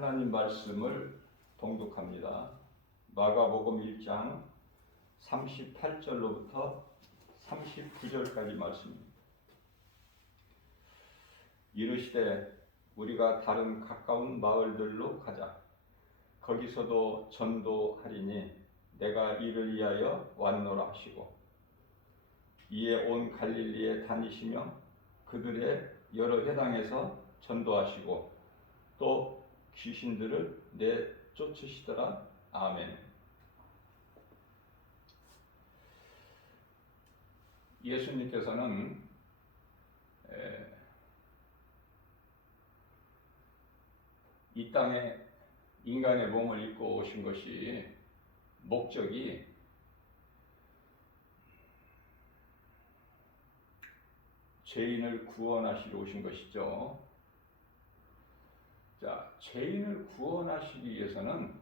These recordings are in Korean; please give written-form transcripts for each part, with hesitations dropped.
하나님 말씀을 봉독합니다. 마가복음 1장 38절로부터 39절까지 말씀입니다. 이르시되 우리가 다른 가까운 마을들로 가자. 거기서도 전도하리니 내가 이를 위하여 왔노라 하시고, 이에 온 갈릴리에 다니시며 그들의 여러 회당에서 전도하시고 또 귀신들을 내쫓으시더라. 아멘. 예수님께서는 이 땅에 인간의 몸을 입고 오신 것이 목적이 죄인을 구원하시러 오신 것이죠. 자, 죄인을 구원하시기 위해서는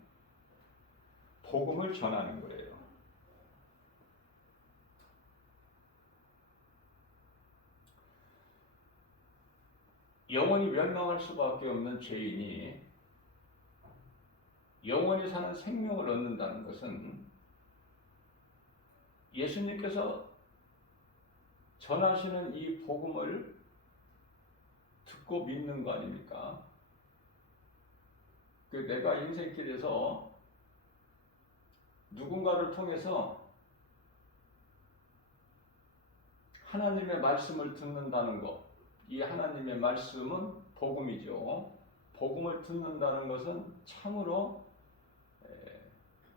복음을 전하는 거예요. 영원히 멸망할 수밖에 없는 죄인이 영원히 사는 생명을 얻는다는 것은 예수님께서 전하시는 이 복음을 듣고 믿는 거 아닙니까? 내가 인생길에서 누군가를 통해서 하나님의 말씀을 듣는다는 것, 이 하나님의 말씀은 복음이죠. 복음을 듣는다는 것은 참으로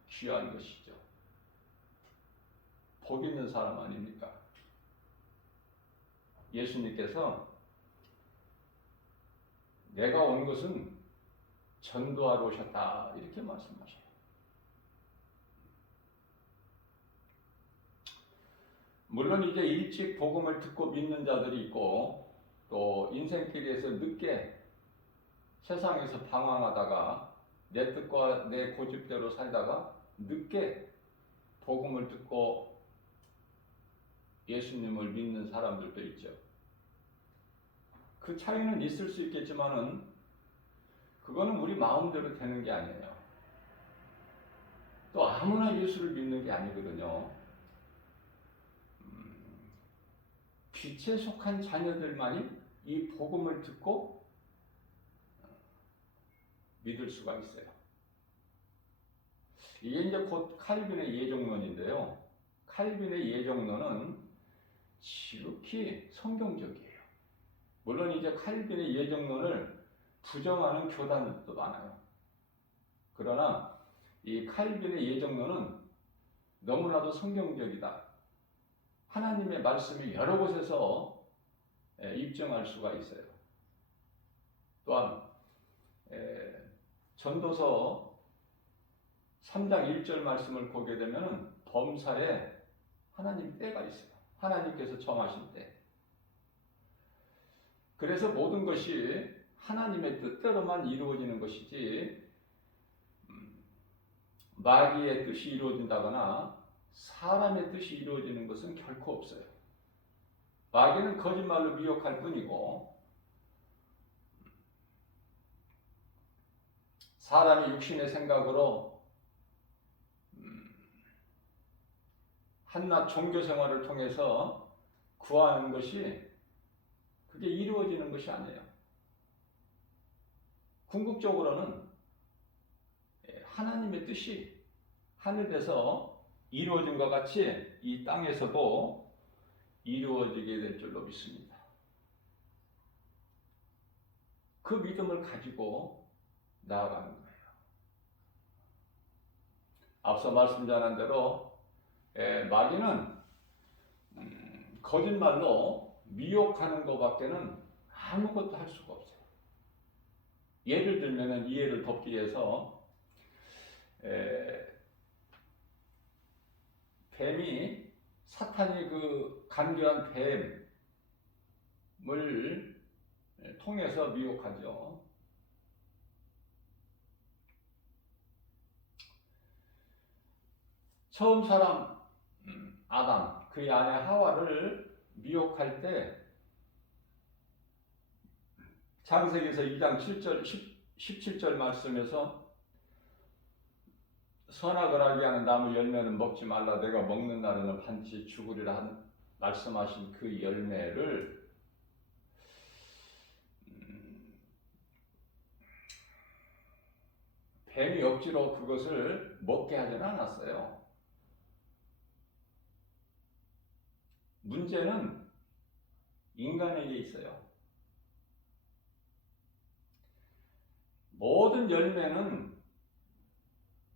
귀한 것이죠. 복 있는 사람 아닙니까? 예수님께서 내가 온 것은 전도하러 오셨다 이렇게 말씀하셔요. 물론 이제 일찍 복음을 듣고 믿는 자들이 있고 또 인생길에서 늦게 세상에서 방황하다가 내 뜻과 내 고집대로 살다가 늦게 복음을 듣고 예수님을 믿는 사람들도 있죠. 그 차이는 있을 수 있겠지만은 그거는 우리 마음대로 되는 게 아니에요. 또 아무나 예수를 믿는 게 아니거든요. 빛에 속한 자녀들만이 이 복음을 듣고 믿을 수가 있어요. 이게 이제 곧 칼빈의 예정론인데요. 칼빈의 예정론은 지극히 성경적이에요. 물론 이제 칼빈의 예정론을 부정하는 교단들도 많아요. 그러나 이 칼빈의 예정론은 너무나도 성경적이다. 하나님의 말씀이 여러 곳에서 입증할 수가 있어요. 또한 전도서 3장 1절 말씀을 보게 되면 범사에 하나님 때가 있어요. 하나님께서 정하신 때. 그래서 모든 것이 하나님의 뜻대로만 이루어지는 것이지 마귀의 뜻이 이루어진다거나 사람의 뜻이 이루어지는 것은 결코 없어요. 마귀는 거짓말로 미혹할 뿐이고 사람이 육신의 생각으로 한낱 종교 생활을 통해서 구하는 것이 그게 이루어지는 것이 아니에요. 궁극적으로는 하나님의 뜻이 하늘에서 이루어진 것 같이 이 땅에서도 이루어지게 될 줄로 믿습니다. 그 믿음을 가지고 나아가는 거예요. 앞서 말씀 전한 대로 마귀는 거짓말로 미혹하는 것밖에는 아무것도 할 수가 없어요. 예를 들면 이해를 돕기 위해서 뱀이 사탄이 그 간교한 뱀을 통해서 미혹하죠. 처음 사람 아담, 그의 아내 하와를 미혹할 때 창세기에서 2장 7절 17절 말씀에서 선악을 알게 하는 나무 열매는 먹지 말라 내가 먹는 날에는 반드시 죽으리라 말씀하신 그 열매를 뱀이 억지로 그것을 먹게 하지는 않았어요. 문제는 인간에게 있어요. 모든 열매는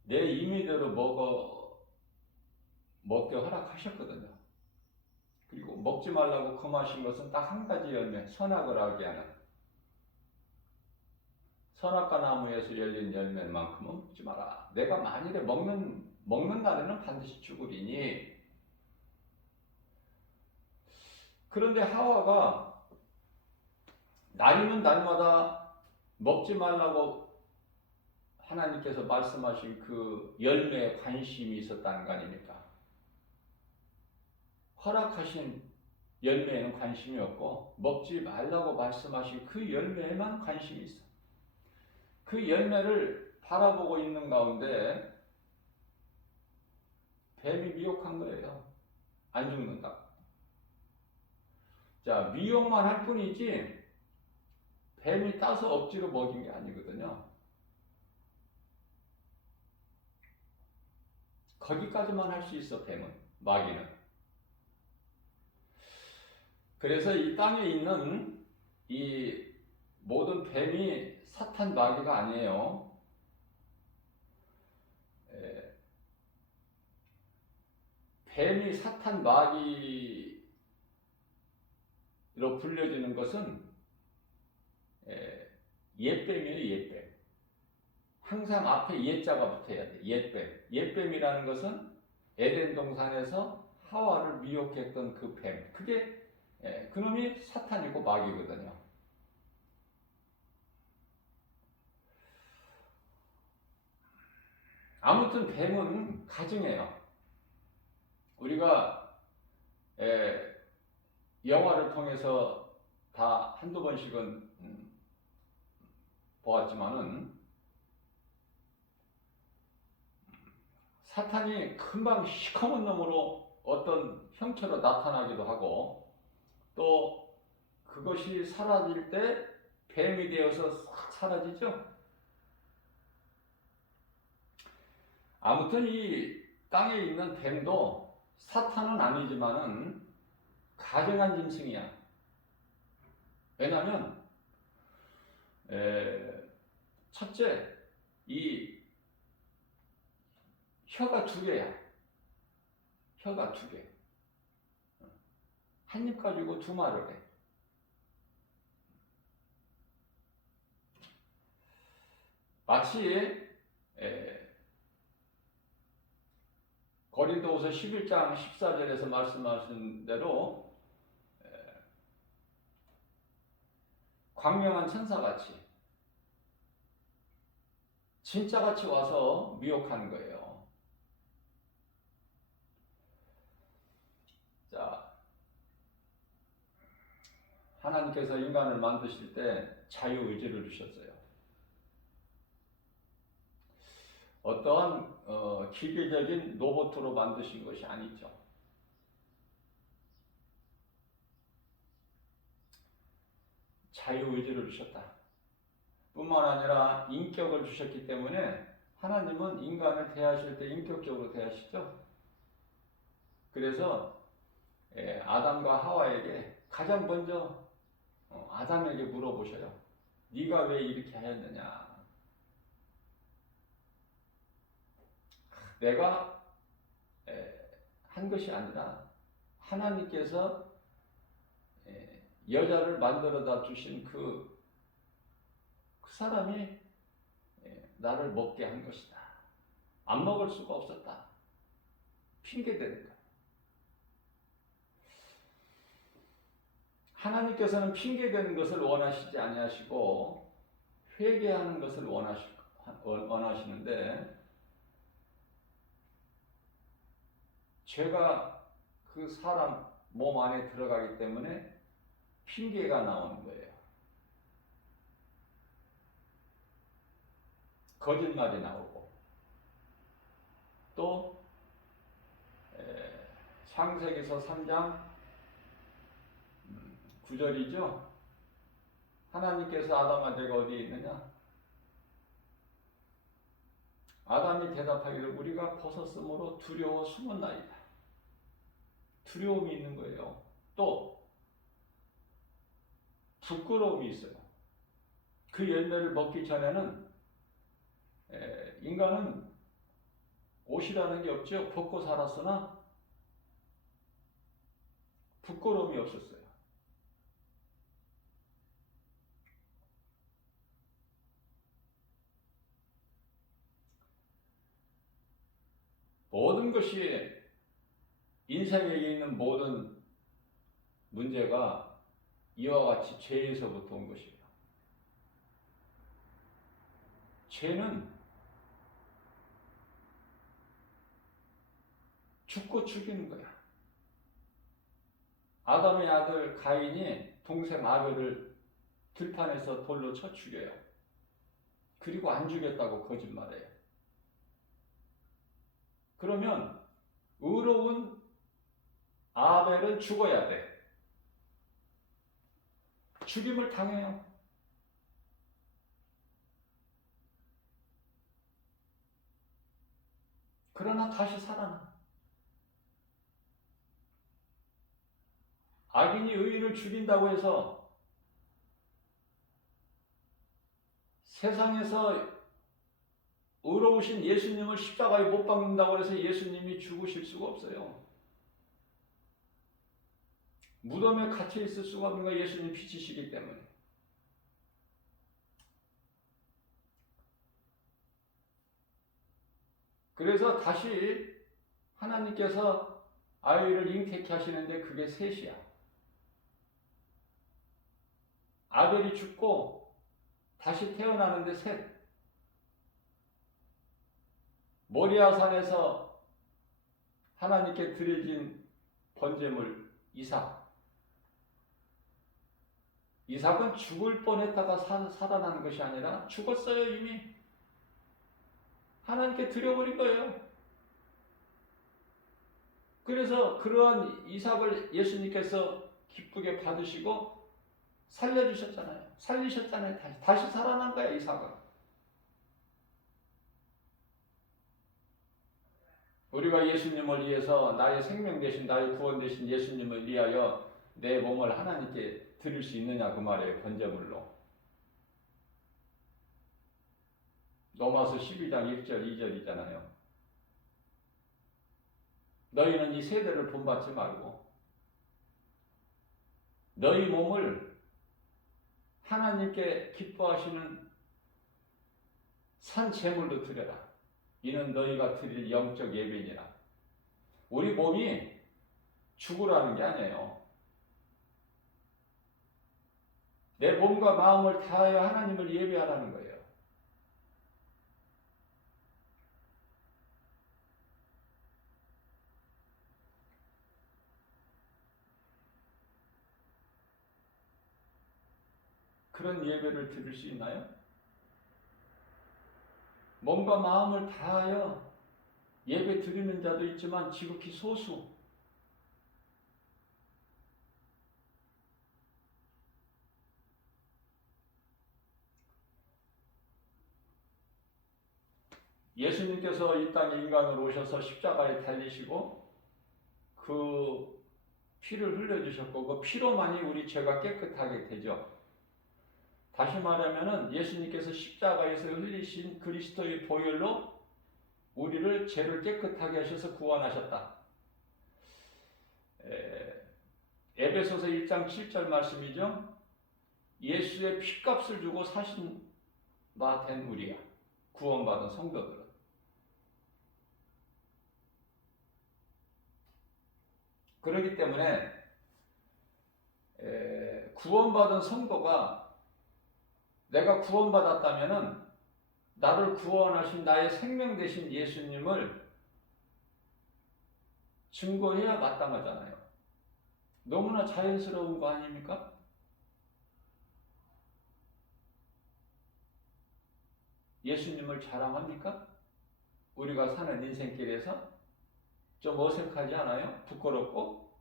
내 임의대로 먹게 허락하셨거든요. 그리고 먹지 말라고 금하신 것은 딱 한 가지 열매, 선악을 알게 하는 선악과 나무에서 열린 열매만큼은 먹지 마라. 내가 만일에 먹는 날에는 반드시 죽으리니. 그런데 하와가 날이면 날마다 먹지 말라고 하나님께서 말씀하신 그 열매에 관심이 있었다는 거 아닙니까? 허락하신 열매에는 관심이 없고 먹지 말라고 말씀하신 그 열매에만 관심이 있어. 그 열매를 바라보고 있는 가운데 뱀이 미혹한 거예요. 안 죽는다. 자, 미혹만 할 뿐이지 뱀이 따서 억지로 먹인 게 아니거든요. 거기까지만 할 수 있어, 뱀은, 마귀는. 그래서 이 땅에 있는 이 모든 뱀이 사탄 마귀가 아니에요. 뱀이 사탄 마귀로 불려지는 것은 옛뱀이에요, 옛뱀. 항상 앞에 옛자가 붙어야 돼, 옛뱀. 옛뱀이라는 것은 에덴 동산에서 하와를 미혹했던 그 뱀. 그게 그놈이 사탄이고 마귀거든요. 아무튼 뱀은 가증해요. 우리가 영화를 통해서 다 한두 번씩은 보았지만은 사탄이 금방 시커먼 놈으로 어떤 형태로 나타나기도 하고 또 그것이 사라질 때 뱀이 되어서 싹 사라지죠. 아무튼 이 땅에 있는 뱀도 사탄은 아니지만은 가증한 짐승이야. 왜냐하면 첫째, 이 혀가 두 개야. 혀가 두 개. 한 입 가지고 두 말을 해. 마치 고린도후서 11장 14절에서 말씀하신 대로 광명한 천사같이 진짜같이 와서 미혹하는 거예요. 자, 하나님께서 인간을 만드실 때 자유의지를 주셨어요. 어떠한 기계적인 로봇으로 만드신 것이 아니죠. 자유의지를 주셨다. 뿐만 아니라 인격을 주셨기 때문에 하나님은 인간을 대하실 때 인격적으로 대하시죠. 그래서 아담과 하와에게 가장 먼저 아담에게 물어보셔요. 네가 왜 이렇게 하였느냐. 내가 한 것이 아니라 하나님께서 여자를 만들어다 주신 그 사람이 나를 먹게 한 것이다. 안 먹을 수가 없었다. 핑계대는 거야. 하나님께서는 핑계대는 것을 원하시지 아니하시고 회개하는 것을 원하시는데 죄가 그 사람 몸 안에 들어가기 때문에 핑계가 나오는 거예요. 거짓말이 나오고 또 창세기서 3장 9절이죠. 하나님께서 아담한테가 어디에 있느냐? 아담이 대답하기를 우리가 벗었으므로 두려워 숨었나이다. 두려움이 있는 거예요. 또 부끄러움이 있어요. 그 열매를 먹기 전에는 인간은 옷이라는 게 없죠. 벗고 살았으나 부끄러움이 없었어요. 모든 것이 인생에 있는 모든 문제가 이와 같이 죄에서부터 온 것이에요. 죄는 죽고 죽이는 거야. 아담의 아들 가인이 동생 아벨을 들판에서 돌로 쳐 죽여요. 그리고 안 죽였다고 거짓말해요. 그러면 의로운 아벨은 죽어야 돼. 죽임을 당해요. 그러나 다시 살아나. 악인이 의인을 죽인다고 해서 세상에서 의로우신 예수님을 십자가에 못 박는다고 해서 예수님이 죽으실 수가 없어요. 무덤에 갇혀 있을 수가 없는 건 예수님 빛이시기 때문에. 그래서 다시 하나님께서 아이를 잉태케 하시는데 그게 셋이야. 아벨이 죽고 다시 태어나는데 셋. 모리아산에서 하나님께 드려진 번제물 이삭. 이삭은 죽을 뻔했다가 살아나는 것이 아니라 죽었어요. 이미 하나님께 드려버린 거예요. 그래서 그러한 이삭을 예수님께서 기쁘게 받으시고 살려주셨잖아요. 살리셨잖아요. 다시 살아난 거야. 이삭은. 우리가 예수님을 위해서 나의 생명 되신 나의 구원 되신 예수님을 위하여 내 몸을 하나님께 드릴 수 있느냐 그 말이에요. 번제물로. 로마서 12장 1절 2절이잖아요. 너희는 이 세대를 본받지 말고 너희 몸을 하나님께 기뻐하시는 산 제물로 드려라. 이는 너희가 드릴 영적 예배니라. 우리 몸이 죽으라는 게 아니에요. 내 몸과 마음을 다하여 하나님을 예배하라는 거예요. 그런 예배를 드릴 수 있나요? 몸과 마음을 다하여 예배 드리는 자도 있지만 지극히 소수. 예수님께서 이 땅에 인간으로 오셔서 십자가에 달리시고 그 피를 흘려주셨고 그 피로만이 우리 죄가 깨끗하게 되죠. 다시 말하면 예수님께서 십자가에서 흘리신 그리스도의 보혈로 우리를 죄를 깨끗하게 하셔서 구원하셨다. 에베소서 1장 7절 말씀이죠. 예수의 피값을 주고 사신 바 된 우리야. 구원받은 성도들은. 그렇기 때문에 구원받은 성도가 내가 구원받았다면은 나를 구원하신 나의 생명 되신 예수님을 증거해야 마땅하잖아요. 너무나 자연스러운 거 아닙니까? 예수님을 자랑합니까? 우리가 사는 인생길에서 좀 어색하지 않아요? 부끄럽고?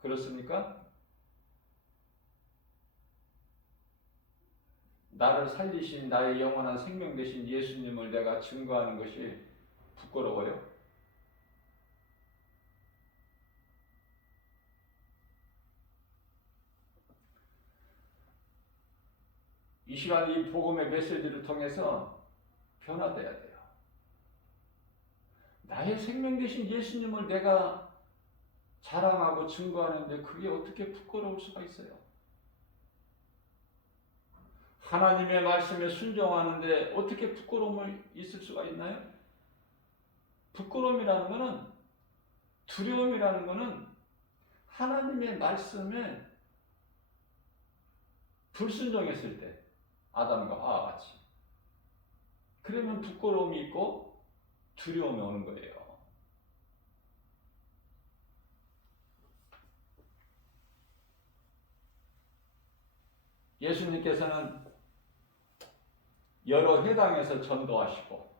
그렇습니까? 나를 살리신 나의 영원한 생명 되신 예수님을 내가 증거하는 것이 부끄러워요? 이 시간 이 복음의 메시지를 통해서 변화돼야 돼요. 나의 생명 되신 예수님을 내가 자랑하고 증거하는데 그게 어떻게 부끄러울 수가 있어요? 하나님의 말씀에 순종하는데 어떻게 부끄러움을 있을 수가 있나요? 부끄러움이라는 것은, 두려움이라는 것은 하나님의 말씀에 불순종했을 때, 아담과 하와 같이. 그러면 부끄러움이 있고 두려움이 오는 거예요. 예수님께서는 여러 회당에서 전도하시고,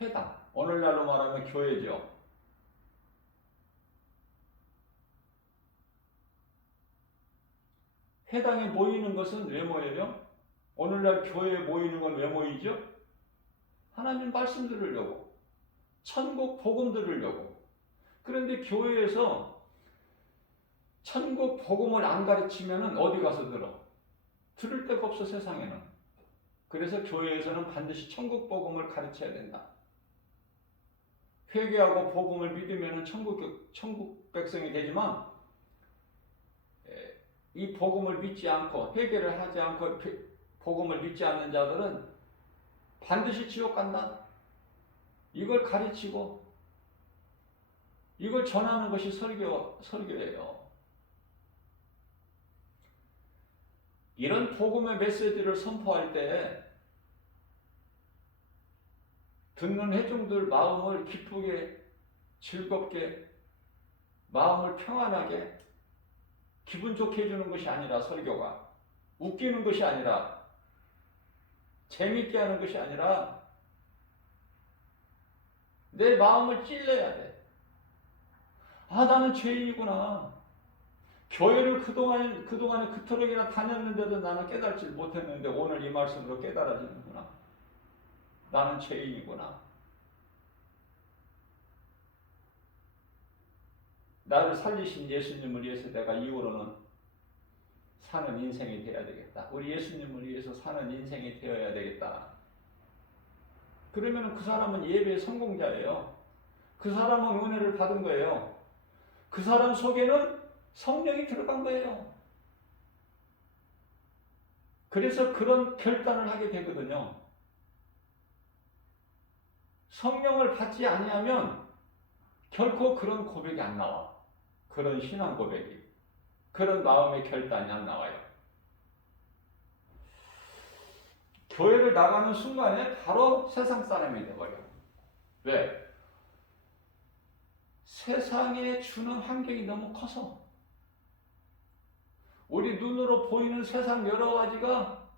회당, 오늘날로 말하면 교회죠. 회당에 모이는 것은 왜 모여요? 오늘날 교회에 모이는 건 왜 모이죠? 하나님 말씀 들으려고, 천국 복음 들으려고. 그런데 교회에서 천국 복음을 안 가르치면 어디 가서 들어? 들을 데가 없어, 세상에는. 그래서 교회에서는 반드시 천국 복음을 가르쳐야 된다. 회개하고 복음을 믿으면 천국 백성이 되지만, 이 복음을 믿지 않고 회개를 하지 않고 복음을 믿지 않는 자들은 반드시 지옥 간다. 이걸 가르치고 이걸 전하는 것이 설교예요. 이런 복음의 메시지를 선포할 때 듣는 회중들 마음을 기쁘게, 즐겁게, 마음을 평안하게, 기분 좋게 해주는 것이 아니라, 설교가 웃기는 것이 아니라, 재밌게 하는 것이 아니라 내 마음을 찔러야 돼. 아, 나는 죄인이구나. 교회를 그동안에 그토록이나 다녔는데도 나는 깨달지 못했는데 오늘 이 말씀으로 깨달아지는구나. 나는 죄인이구나. 나를 살리신 예수님을 위해서 내가 이후로는 사는 인생이 되어야 되겠다. 우리 예수님을 위해서 사는 인생이 되어야 되겠다. 그러면 그 사람은 예배의 성공자예요. 그 사람은 은혜를 받은 거예요. 그 사람 속에는 성령이 들어간 거예요. 그래서 그런 결단을 하게 되거든요. 성령을 받지 아니하면 결코 그런 고백이 안 나와. 그런 신앙 고백이, 그런 마음의 결단이 안 나와요. 교회를 나가는 순간에 바로 세상 사람이 돼버려. 왜? 세상에 주는 환경이 너무 커서, 우리 눈으로 보이는 세상 여러 가지가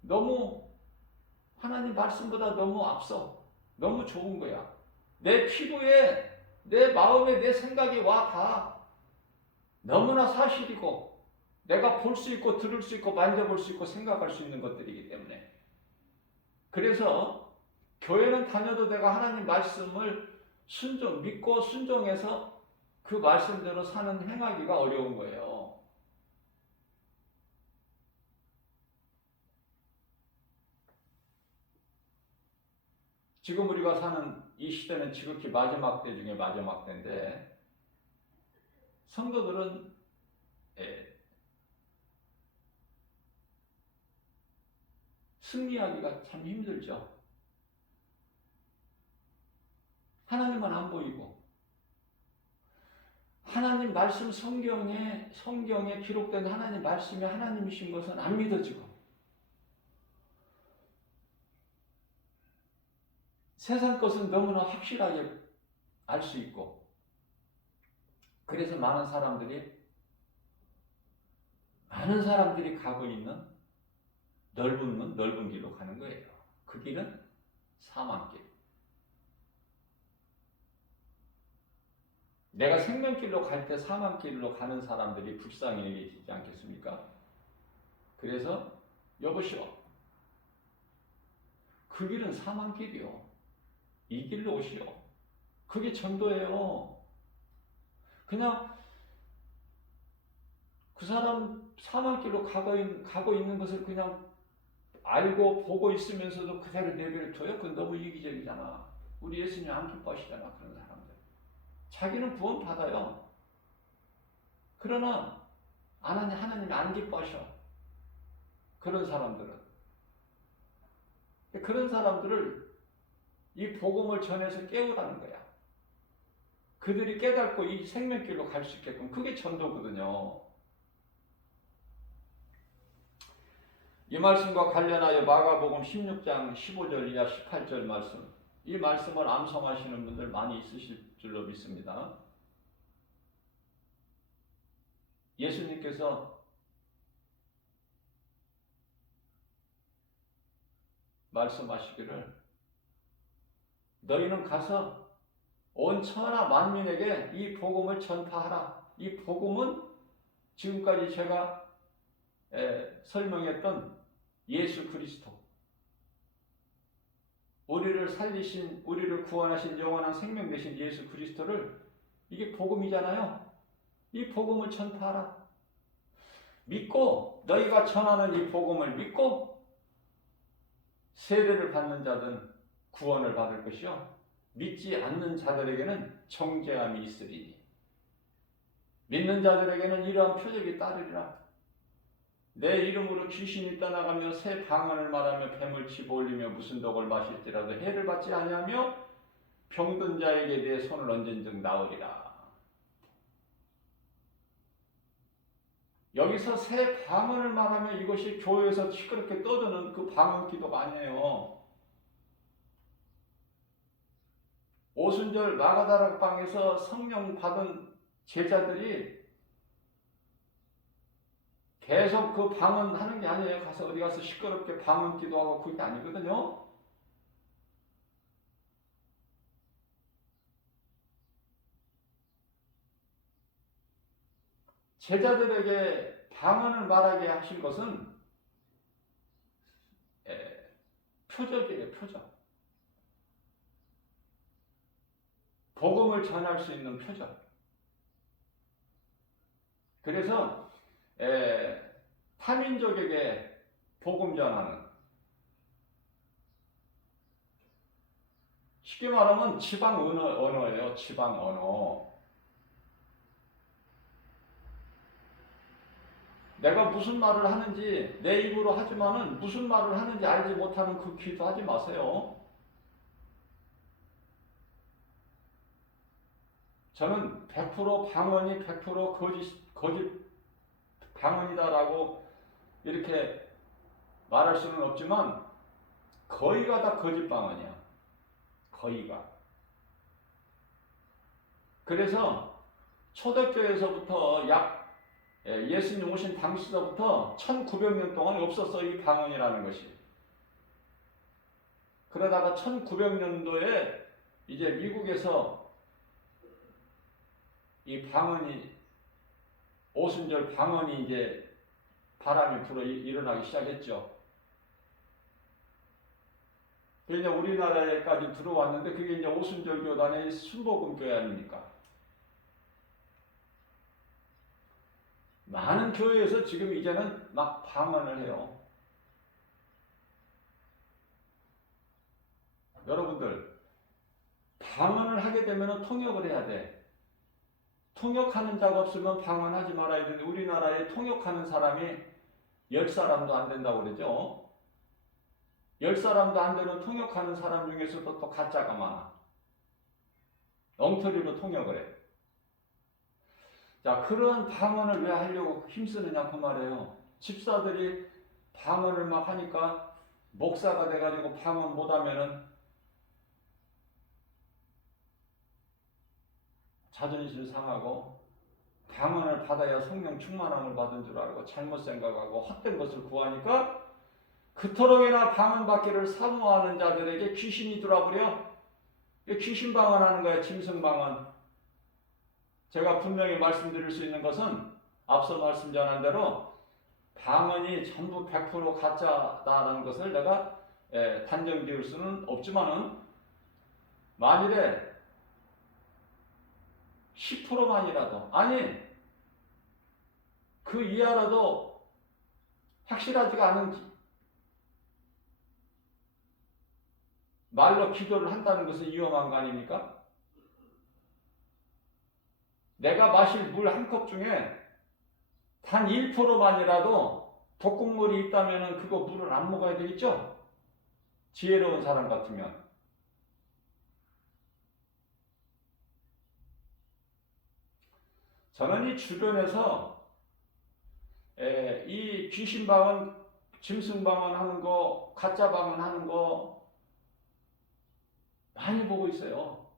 너무 하나님 말씀보다 너무 앞서, 너무 좋은 거야. 내 피부에, 내 마음에, 내 생각이 와 다 너무나 사실이고, 내가 볼 수 있고 들을 수 있고 만져볼 수 있고 생각할 수 있는 것들이기 때문에. 그래서 교회는 다녀도 내가 하나님 말씀을 믿고 순종해서 그 말씀대로 사는 행하기가 어려운 거예요. 지금 우리가 사는 이 시대는 지극히 마지막 때 중에 마지막 때인데, 성도들은 승리하기가 참 힘들죠. 하나님은 안 보이고, 하나님 말씀, 성경에 기록된 하나님 말씀이 하나님이신 것은 안 믿어지고, 세상 것은 너무나 확실하게 알 수 있고, 그래서 많은 사람들이 가고 있는 넓은 문, 넓은 길로 가는 거예요. 그 길은 사망길. 내가 생명길로 갈 때 사망길로 가는 사람들이 불쌍히 여기지 않겠습니까? 그래서 여보시오, 그 길은 사망길이요. 이 길로 오시오. 그게 전도예요. 그냥 그 사람 사망길로 가고 있는 것을 그냥 알고 보고 있으면서도 그대로 내버려 둬요? 그건 너무 이기적이잖아. 우리 예수님 안 기뻐하시잖아, 그런 사람들. 자기는 구원 받아요. 그러나 하나님이 안 기뻐하셔. 그런 사람들은. 그런 사람들을 이 복음을 전해서 깨우라는 거야. 그들이 깨닫고 이 생명길로 갈 수 있게끔. 그게 전도거든요. 이 말씀과 관련하여 마가복음 16장 15절 이하 18절 말씀, 이 말씀을 암송하시는 분들 많이 있으실 줄로 믿습니다. 예수님께서 말씀하시기를 너희는 가서 온 천하 만민에게 이 복음을 전파하라. 이 복음은 지금까지 제가 설명했던 예수 그리스도, 우리를 살리신, 우리를 구원하신 영원한 생명 되신 예수 그리스도를, 이게 복음이잖아요. 이 복음을 전파하라. 믿고, 너희가 전하는 이 복음을 믿고 세례를 받는 자들은 구원을 받을 것이요, 믿지 않는 자들에게는 정죄함이 있으리니 믿는 자들에게는 이러한 표적이 따르리라. 내 이름으로 귀신이 떠나가며 새 방언을 말하며 뱀을 집어올리며 무슨 독을 마실지라도 해를 받지 아니하며 병든 자에게 내 손을 얹은즉 나으리라. 여기서 새 방언을 말하며 이것이 교회에서 시끄럽게 떠드는 그 방언 기도가 아니에요. 오순절 마가다락방에서 성령 받은 제자들이 계속 그 방언하는 게 아니에요. 가서 어디 가서 시끄럽게 방언 기도하고 그게 아니거든요. 제자들에게 방언을 말하게 하신 것은 표적이에요. 표적. 복음을 전할 수 있는 표적. 그래서 타민족에게 복음 전하는, 쉽게 말하면 지방 언어예요. 지방 언어. 내가 무슨 말을 하는지 내 입으로 하지만은 무슨 말을 하는지 알지 못하는 그 기도하지 마세요. 저는 100% 방언이 100% 거짓 방언이다라고 이렇게 말할 수는 없지만 거의가 다 거짓 방언이야. 거의가. 그래서 초대교회에서부터 예수님 오신 당시서부터 1900년 동안 없었어, 이 방언이라는 것이. 그러다가 1900년도에 이제 미국에서 이 방언이, 오순절 방언이 이제 바람이 불어 일어나기 시작했죠. 그게 이제 우리나라에까지 들어왔는데 그게 이제 오순절 교단의 순복음 교회 아닙니까? 많은 교회에서 지금 이제는 막 방언을 해요. 여러분들, 방언을 하게 되면 통역을 해야 돼. 통역하는 자가 없으면 방언하지 말아야 되는데 우리나라에 통역하는 사람이 10사람도 안 된다고 그러죠. 10사람도 안 되는 통역하는 사람 중에서도 또 가짜가 많아. 엉터리로 통역을 해. 자, 그러한 방언을 왜 하려고 힘쓰느냐 그 말이에요. 집사들이 방언을 막 하니까 목사가 돼가지고 방언 못하면은 자존심 상하고, 방언을 받아야 성령 충만함을 받은 줄 알고 잘못 생각하고 헛된 것을 구하니까 그토록이나 방언받기를 사모하는 자들에게 귀신이 들어와버려. 귀신 방언하는 거야. 짐승 방언. 제가 분명히 말씀드릴 수 있는 것은 앞서 말씀 전한 대로 방언이 전부 100% 가짜다라는 것을 내가 단정 지을 수는 없지만은 만일에 10%만이라도 아니 그 이하라도 확실하지가 않은 말로 기도를 한다는 것은 위험한 거 아닙니까? 내가 마실 물 한 컵 중에 단 1%만이라도 독극물이 있다면 그거 물을 안 먹어야 되겠죠? 지혜로운 사람 같으면. 저는 이 주변에서 이 귀신 방언, 짐승 방언 하는 거, 가짜 방언 하는 거 많이 보고 있어요.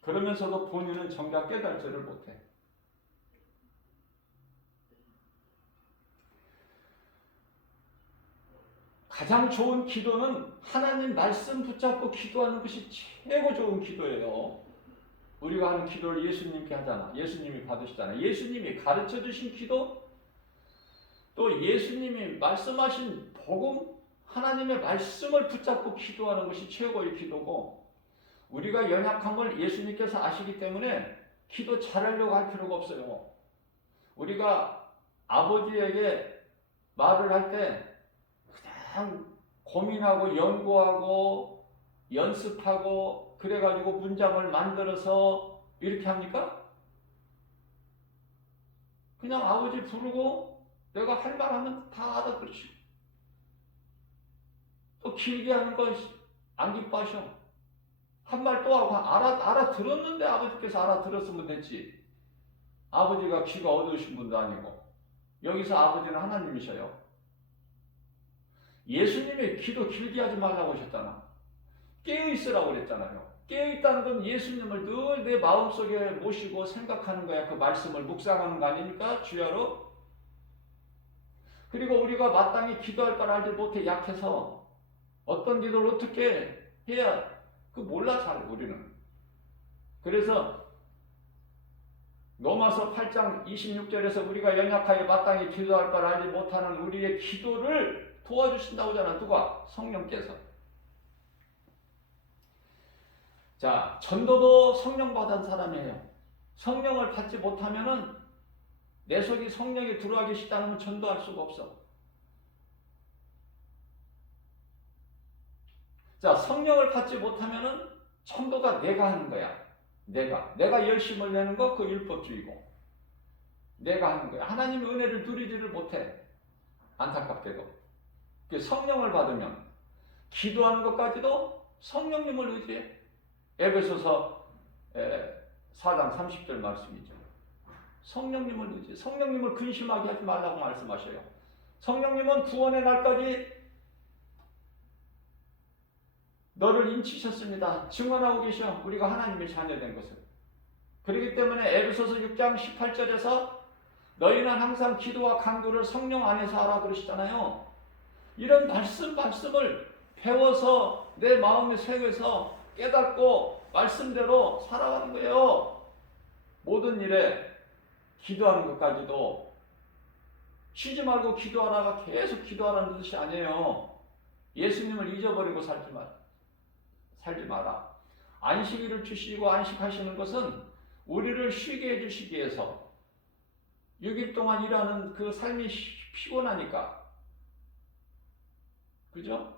그러면서도 본인은 정작 깨달지를 못해. 가장 좋은 기도는 하나님 말씀 붙잡고 기도하는 것이 최고 좋은 기도예요. 우리가 하는 기도를 예수님께 하잖아. 예수님이 받으시잖아. 예수님이 가르쳐 주신 기도, 또 예수님이 말씀하신 복음, 하나님의 말씀을 붙잡고 기도하는 것이 최고의 기도고, 우리가 연약함을 예수님께서 아시기 때문에 기도 잘하려고 할 필요가 없어요. 우리가 아버지에게 말을 할 때 그냥 고민하고 연구하고 연습하고 그래가지고 문장을 만들어서 이렇게 합니까? 그냥 아버지 부르고 내가 할 말하면 다 알아들으시고, 또 길게 하는 거 안 기뻐하셔. 한 말 또 하고 알아들었는데 아버지께서 알아들었으면 됐지. 아버지가 귀가 어두우신 분도 아니고. 여기서 아버지는 하나님이셔요. 예수님이 기도 길게 하지 말라고 하셨잖아. 깨어있으라고 그랬잖아요. 깨어있다는 건 예수님을 늘 내 마음속에 모시고 생각하는 거야. 그 말씀을 묵상하는 거 아닙니까? 주야로. 그리고 우리가 마땅히 기도할 걸 알지 못해 약해서 어떤 기도를 어떻게 해야 그 몰라 잘 우리는. 그래서 로마서 8장 26절에서 우리가 연약하여 마땅히 기도할 걸 알지 못하는 우리의 기도를 도와주신다고 하잖아. 누가? 성령께서. 자, 전도도 성령 받은 사람이에요. 성령을 받지 못하면은 내 속에 성령이 들어와 계시지 않으면 전도할 수가 없어. 자, 성령을 받지 못하면은 전도가 내가 하는 거야. 내가 열심을 내는 거, 그 율법주의고. 내가 하는 거야. 하나님의 은혜를 누리지를 못해. 안타깝게도. 성령을 받으면 기도하는 것까지도 성령님을 의지해. 에베소서 4장 30절 말씀이죠. 성령님을 의지해. 성령님을 근심하게 하지 말라고 말씀하셔요. 성령님은 구원의 날까지 너를 인치셨습니다. 증언하고 계셔. 우리가 하나님의 자녀된 것을. 그렇기 때문에 에베소서 6장 18절에서 너희는 항상 기도와 간구를 성령 안에서 하라 그러시잖아요. 이런 말씀을 배워서 내 마음에 새겨서 깨닫고 말씀대로 살아가는 거예요. 모든 일에 기도하는 것까지도 쉬지 말고 기도하라가 계속 기도하라는 뜻이 아니에요. 예수님을 잊어버리고 살지 마라. 안식일을 주시고 안식하시는 것은 우리를 쉬게 해주시기 위해서 6일 동안 일하는 그 삶이 피곤하니까. 그죠?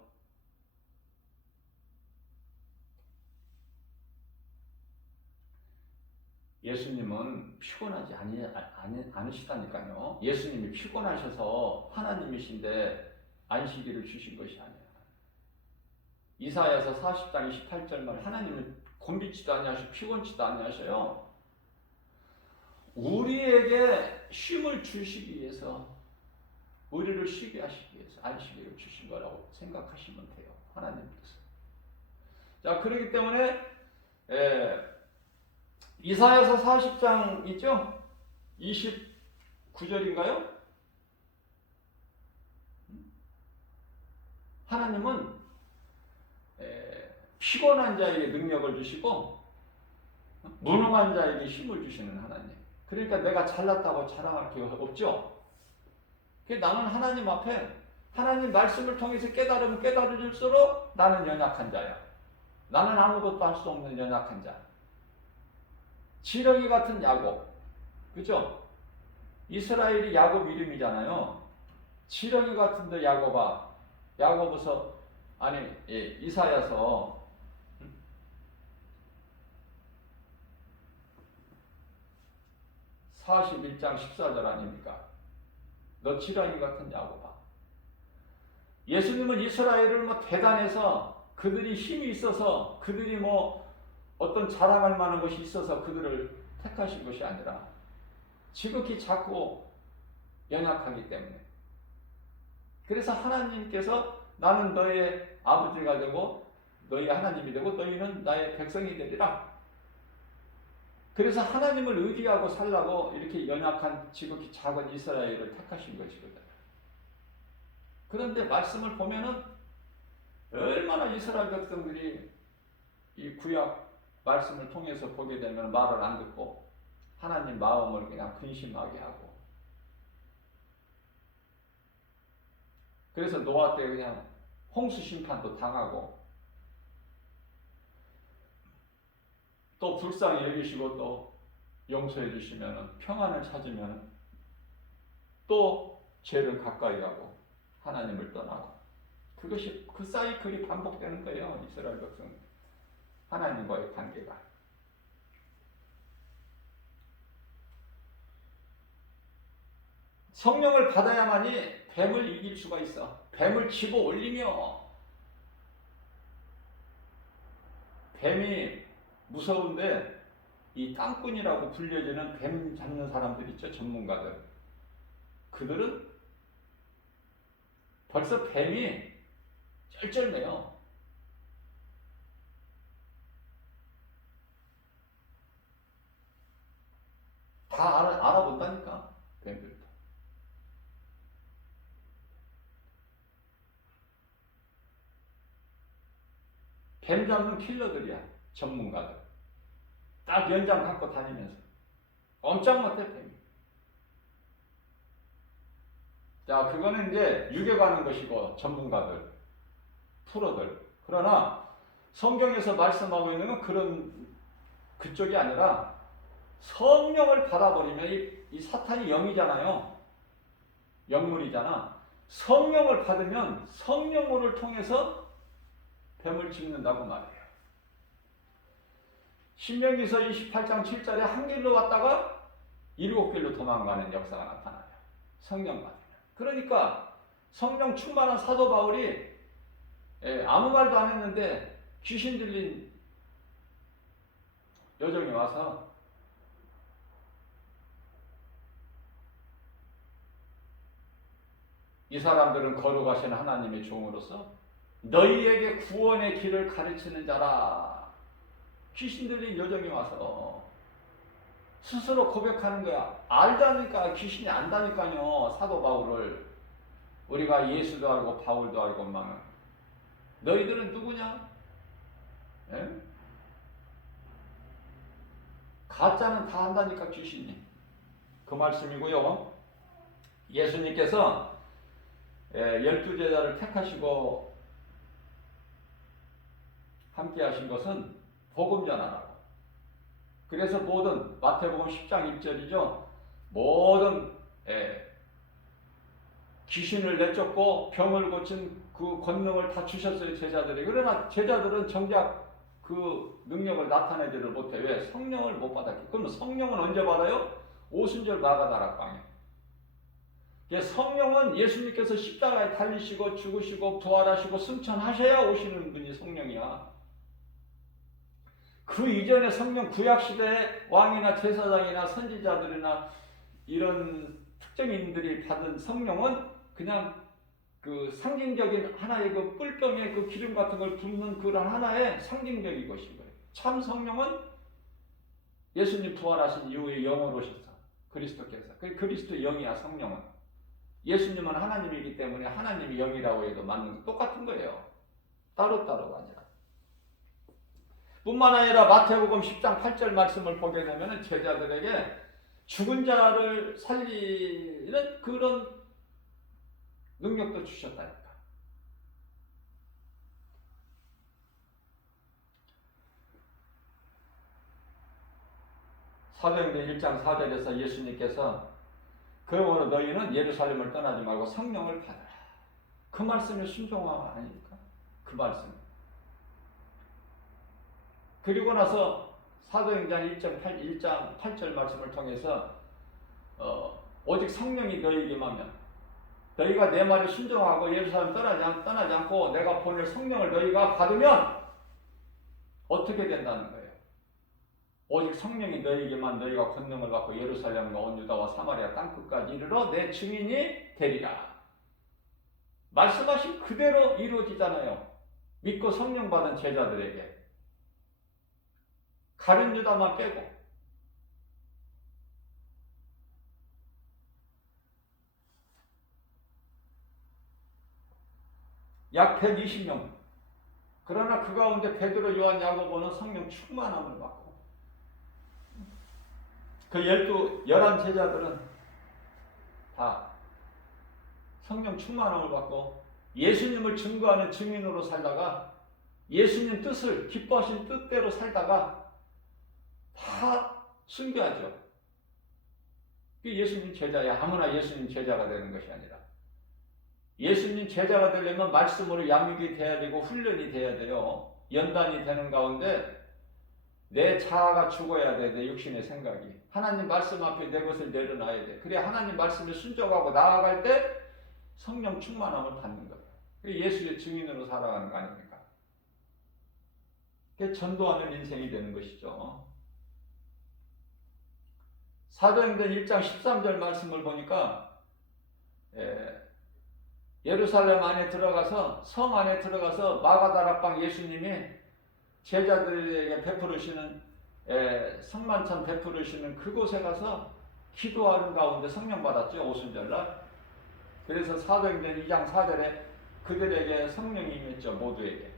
예수님은 피곤하지 않으시다니까요. 예수님이 피곤하셔서 하나님이신데 안식일을 주신 것이 아니에요. 이사야서 40장 28절 말, 하나님은 곤비치도 아니하시고 피곤치도 아니하셔요. 우리에게 쉼을 주시기 위해서, 우리를 쉬게 하시기 위해서 안식일을 주신 거라고 생각하시면 돼요. 하나님께서. 자, 그렇기 때문에 이사야서 40장 있죠? 29 9절인가요? 하나님은 피곤한 자에게 능력을 주시고 무능한 자에게 힘을 주시는 하나님. 그러니까 내가 잘났다고 자랑할 게 없죠. 나는 하나님 앞에 하나님 말씀을 통해서 깨달으면 깨달아질수록 나는 연약한 자야. 나는 아무것도 할 수 없는 연약한 자. 지렁이 같은 야곱. 그죠? 이스라엘이 야곱 이름이잖아요. 지렁이 같은데 야곱아. 야고보서 아니 이사야서 41장 14절 아닙니까? 너 지렁이 같은 야곱아. 예수님은 이스라엘을 대단해서 그들이 힘이 있어서 그들이 어떤 자랑할 만한 것이 있어서 그들을 택하신 것이 아니라 지극히 작고 연약하기 때문에. 그래서 하나님께서 나는 너의 아버지가 되고 너희 하나님이 되고 너희는 나의 백성이 되리라. 그래서 하나님을 의지하고 살라고 이렇게 연약한 지극히 작은 이스라엘을 택하신 것이거든요. 그런데 말씀을 보면은 얼마나 이스라엘 백성들이 이 구약 말씀을 통해서 보게 되면 말을 안 듣고 하나님 마음을 그냥 근심하게 하고, 그래서 노아 때 그냥 홍수 심판도 당하고, 또 불쌍히 여기시고 또 용서해 주시면 평안을 찾으면 또 죄를 가까이 하고 하나님을 떠나고, 그것이 그 사이클이 반복되는 거예요. 이스라엘 백성 하나님과의 관계가. 성령을 받아야만이 뱀을 이길 수가 있어. 뱀을 집어 올리며, 뱀이 무서운데 이 땅꾼이라고 불려지는 뱀 잡는 사람들 있죠, 전문가들. 그들은 벌써 뱀이 쩔쩔매요. 다 알아본다니까, 뱀들도. 뱀 잡는 킬러들이야, 전문가들. 딱 연장 갖고 다니면서 엄청 못해, 뱀이. 자, 그거는 이제 유괴가는 것이고, 전문가들, 프로들. 그러나 성경에서 말씀하고 있는 건 그쪽이 아니라 성령을 받아버리면 이 사탄이 영이잖아요. 영물이잖아. 성령을 받으면 성령을 통해서 뱀을 짚는다고 말해요. 신명기서 28장 7절에 한 길로 왔다가 7길로 도망가는 역사가 나타나요. 성령 받으면. 그러니까 성령 충만한 사도 바울이 아무 말도 안 했는데 귀신 들린 여종이 와서 이 사람들은 거룩하신 하나님의 종으로서 너희에게 구원의 길을 가르치는 자라. 귀신 들린 여종이 와서 스스로 고백하는 거야. 알다니까 귀신이 안다니까요. 사도 바울을. 우리가 예수도 알고 바울도 알고 막 너희들은 누구냐? 에? 가짜는 다 한다니까 귀신이. 그 말씀이고요. 예수님께서 12제자를 택하시고 함께 하신 것은 복음 전하라고. 그래서 모든 마태복음 10장 1절이죠. 모든 귀신을 내쫓고 병을 고친 그 권능을 다 주셨어요, 제자들이. 그러나 제자들은 정작 그 능력을 나타내지를 못해. 왜? 성령을 못 받았기. 그럼 성령은 언제 받아요? 오순절 마가다락방에. 성령은 예수님께서 십자가에 달리시고 죽으시고 부활하시고 승천하셔야 오시는 분이 성령이야. 그 이전에 성령 구약시대에 왕이나 제사장이나 선지자들이나 이런 특정인들이 받은 성령은 그냥 그 상징적인 하나의 그 뿔병에 그 기름 같은 걸 붓는 그런 하나의 상징적인 것인 거예요. 참 성령은 예수님 부활하신 이후에 영으로 오셨어. 그리스도께서. 그 그리스도 영이야 성령은. 예수님은 하나님이기 때문에 하나님이 영이라고 해도 맞는 똑같은 거예요. 따로따로가 아니라. 뿐만 아니라 마태복음 10장 8절 말씀을 보게 되면 제자들에게 죽은 자를 살리는 그런 능력도 주셨다니까. 사도행전 1장 4절에서 예수님께서 그러므로 너희는 예루살렘을 떠나지 말고 성령을 받아라. 그 말씀이 순종화 아닙니까? 그 말씀. 그리고 나서 사도행전 1장 8절 말씀을 통해서 오직 성령이 너희에게 임하면 너희가 내 말을 순종하고 예루살렘 떠나지 않고 내가 보낼 성령을 너희가 받으면 어떻게 된다는 거예요? 오직 성령이 너희에게만 너희가 권능을 받고 예루살렘과 온 유다와 사마리아 땅끝까지 이르러 내 증인이 되리라. 말씀하신 그대로 이루어지잖아요. 믿고 성령 받은 제자들에게. 가룟 유다만 빼고. 약 120명. 그러나 그 가운데 베드로, 요한, 야고보는 성령 충만함을 받고 그 11 제자들은 다 성령 충만함을 받고 예수님을 증거하는 증인으로 살다가 예수님 뜻을 기뻐하신 뜻대로 살다가 다 순교하죠. 예수님 제자야. 아무나 예수님 제자가 되는 것이 아니라 예수님 제자가 되려면 말씀으로 양육이 돼야 되고 훈련이 돼야 돼요. 연단이 되는 가운데 내 자아가 죽어야 돼. 내 육신의 생각이. 하나님 말씀 앞에 내 것을 내려놔야 돼. 그래야 하나님 말씀에 순종하고 나아갈 때 성령 충만함을 받는 거예요. 예수의 증인으로 살아가는 거 아닙니까? 그게 전도하는 인생이 되는 것이죠. 사도행전 1장 13절 말씀을 보니까 예루살렘 안에 들어가서 성 안에 들어가서 마가다락방 예수님이 제자들에게 베푸르시는 성만찬 베푸르시는 그곳에 가서 기도하는 가운데 성령 받았죠. 오순절날. 그래서 사도행전 2장 4절에 그들에게 성령이 임했죠. 모두에게.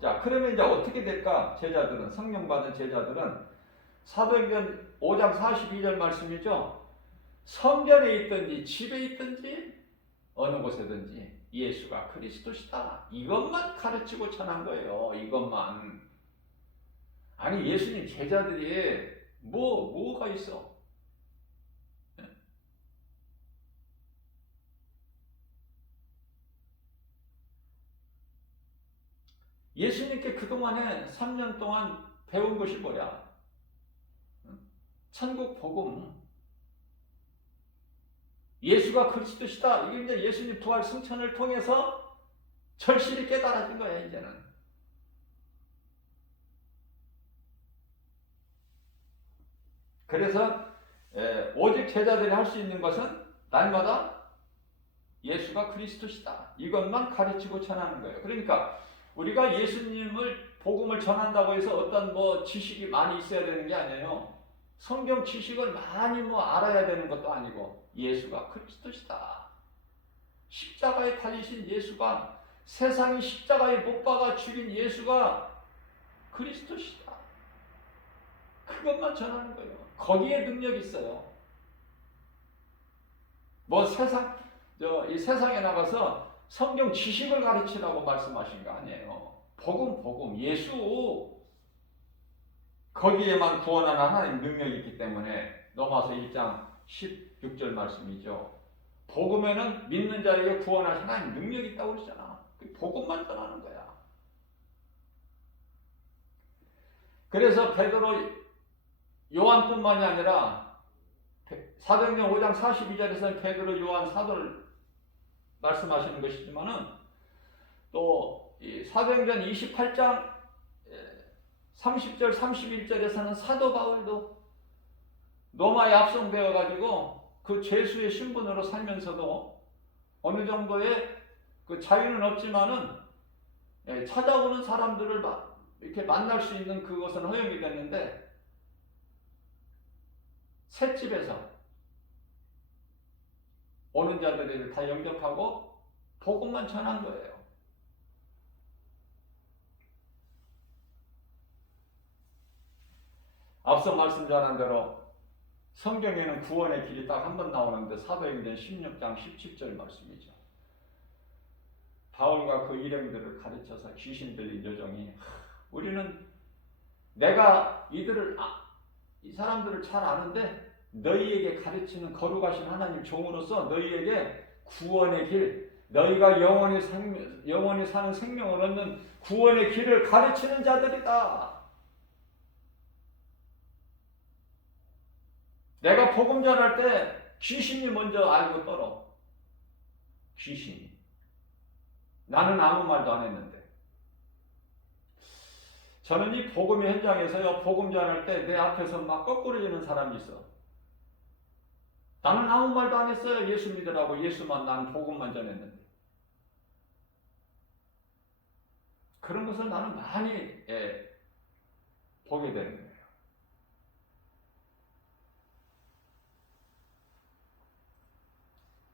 자, 그러면 이제 어떻게 될까? 제자들은, 성령 받은 제자들은 사도행전 5장 42절 말씀이죠. 성전에 있든지 집에 있든지 어느 곳에든지 예수가 그리스도시다. 이것만 가르치고 전한 거예요. 이것만. 아니 예수님 제자들이 뭐가 있어? 예수님께 그동안에 3년 동안 배운 것이 뭐야? 천국 복음. 예수가 그리스도시다. 이게 이제 예수님 부활 승천을 통해서 절실히 깨달아진 거야, 이제는. 그래서 오직 제자들이 할 수 있는 것은 날마다 예수가 그리스도시다. 이것만 가르치고 전하는 거예요. 그러니까 우리가 예수님을 복음을 전한다고 해서 어떤 지식이 많이 있어야 되는 게 아니에요. 성경 지식을 많이 알아야 되는 것도 아니고 예수가 그리스도시다. 십자가에 달리신 예수가 세상이 십자가에 못 박아 죽인 예수가 그리스도시다. 그것만 전하는 거예요. 거기에 능력이 있어요. 이 세상에 나가서 성경 지식을 가르치라고 말씀하신 거 아니에요. 복음, 예수. 거기에만 구원하는 하나님 능력이 있기 때문에 로마서 1장 16절 말씀이죠. 복음에는 믿는 자에게 구원할 하나님 능력이 있다고 그러잖아. 복음만 전하는 거야. 그래서 베드로, 요한뿐만이 아니라 사도행전 5장 42절에서는 베드로, 요한 사도를 말씀하시는 것이지만은 또 이 사도행전 28장 30절 31절에서는 사도 바울도 로마에 압송되어 가지고 그 죄수의 신분으로 살면서도 어느 정도의 그 자유는 없지만은 찾아오는 사람들을 이렇게 만날 수 있는 그것은 허용이 됐는데 셋집에서 오는 자들을 다 영접하고 복음만 전한 거예요. 앞서 말씀 전한 대로 성경에는 구원의 길이 딱 한 번 나오는데 사도행전 16장 17절 말씀이죠. 바울과 그 일행들을 가르쳐서 귀신 들린 여종이 우리는 내가 이 사람들을 잘 아는데 너희에게 가르치는 거룩하신 하나님 종으로서 너희에게 구원의 길, 너희가 영원히 사는 생명을 얻는 구원의 길을 가르치는 자들이다. 내가 복음 전할 때 귀신이 먼저 알고 떨어. 귀신이. 나는 아무 말도 안 했는데. 저는 이 복음의 현장에서요, 복음 전할 때 내 앞에서 막 거꾸러지는 사람이 있어. 나는 아무 말도 안 했어요. 예수 믿으라고. 예수만, 난 복음만 전했는데. 그런 것을 나는 많이 보게 되는 거예요.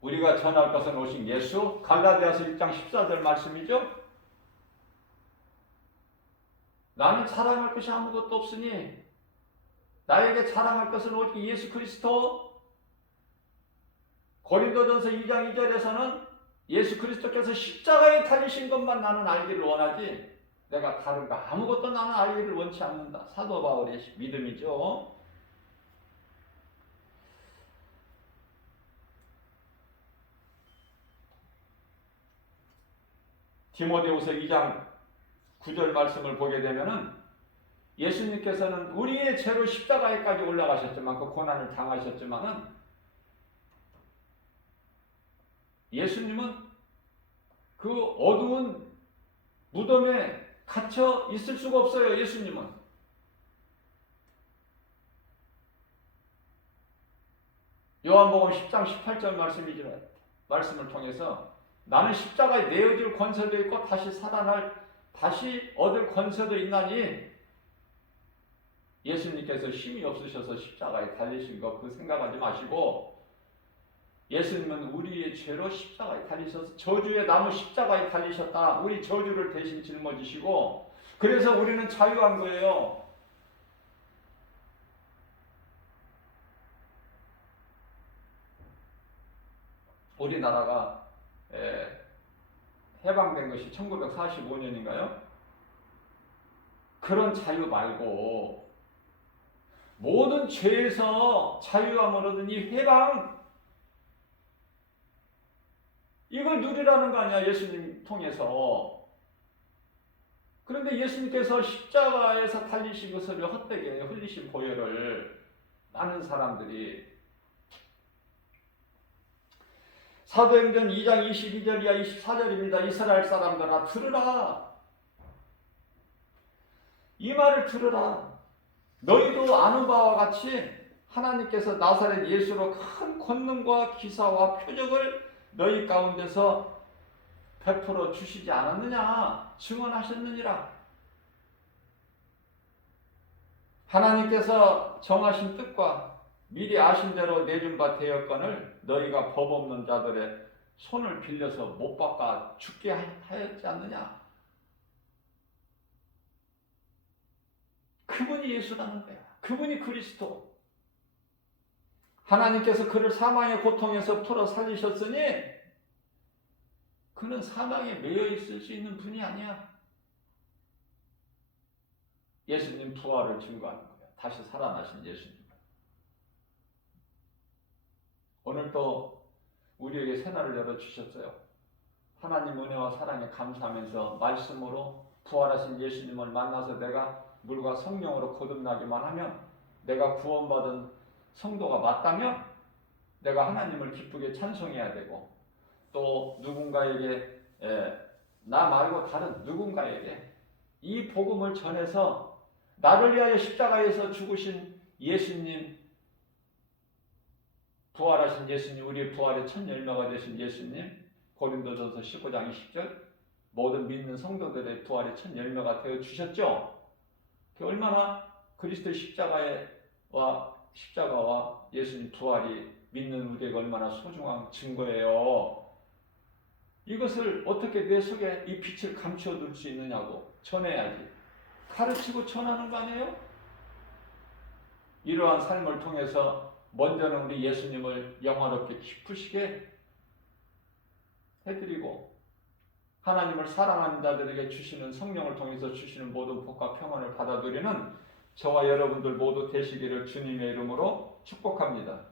우리가 전할 것은 오신 예수, 갈라디아서 1장 14절 말씀이죠. 나는 자랑할 것이 아무것도 없으니 나에게 자랑할 것은 오직 예수 그리스도. 고린도전서 2장 2절에서는 예수 그리스도께서 십자가에 달리신 것만 나는 알기를 원하지 내가 다른 거 아무것도 나는 알기를 원치 않는다. 사도 바울의 믿음이죠. 디모데후서 2장 9절 말씀을 보게 되면은 예수님께서는 우리의 죄로 십자가에까지 올라가셨지만 그 고난을 당하셨지만은 예수님은 그 어두운 무덤에 갇혀 있을 수가 없어요. 예수님은 요한복음 10장 18절 말씀을 통해서 나는 십자가에 내어질 권세도 있고 다시 얻을 권세도 있나니 예수님께서 힘이 없으셔서 십자가에 달리신 거 그 생각하지 마시고 예수님은 우리의 죄로 십자가에 달리셔서 저주의 나무 십자가에 달리셨다. 우리 저주를 대신 짊어지시고 그래서 우리는 자유한 거예요. 우리나라가 해방된 것이 1945년인가요? 그런 자유 말고 모든 죄에서 자유함을 얻은 이 해방, 이걸 누리라는 거 아니야, 예수님 통해서. 그런데 예수님께서 십자가에서 달리신 것을 헛되게 흘리신 보혈을 많은 사람들이 사도행전 2장 22절 이하 24절입니다. 이스라엘 사람들아 들으라. 이 말을 들으라. 너희도 아는 바와 같이 하나님께서 나사렛 예수로 큰 권능과 기사와 표적을 너희 가운데서 베풀어 주시지 않았느냐? 증언하셨느니라. 하나님께서 정하신 뜻과 미리 아신 대로 내준 바 대여건을 너희가 법 없는 자들의 손을 빌려서 못 박아 죽게 하였지 않느냐? 그분이 예수라는 거야. 그분이 그리스도. 하나님께서 그를 사망의 고통에서 풀어 살리셨으니 그는 사망에 매여 있을 수 있는 분이 아니야. 예수님 부활을 증거하는 거야. 다시 살아나신 예수님. 오늘 또 우리에게 새날을 열어주셨어요. 하나님 은혜와 사랑에 감사하면서 말씀으로 부활하신 예수님을 만나서 내가 물과 성령으로 거듭나기만 하면 내가 구원받은 성도가 맞다면 내가 하나님을 기쁘게 찬송해야 되고 또 누군가에게 나 말고 다른 누군가에게 이 복음을 전해서 나를 위하여 십자가에서 죽으신 예수님, 부활하신 예수님, 우리의 부활의 첫 열매가 되신 예수님, 고린도전서 15장 20절 모든 믿는 성도들의 부활의 첫 열매가 되어 주셨죠. 그 얼마나 그리스도의 십자가와 십자가와 예수님 부활이 믿는 우리에게 얼마나 소중한 증거예요. 이것을 어떻게 내 속에 이 빛을 감추어 둘 수 있느냐고 전해야지. 가르치고 전하는 거 아니에요? 이러한 삶을 통해서 먼저는 우리 예수님을 영화롭게 기쁘시게 해드리고 하나님을 사랑하는 자들에게 주시는 성령을 통해서 주시는 모든 복과 평안을 받아들이는 저와 여러분들 모두 되시기를 주님의 이름으로 축복합니다.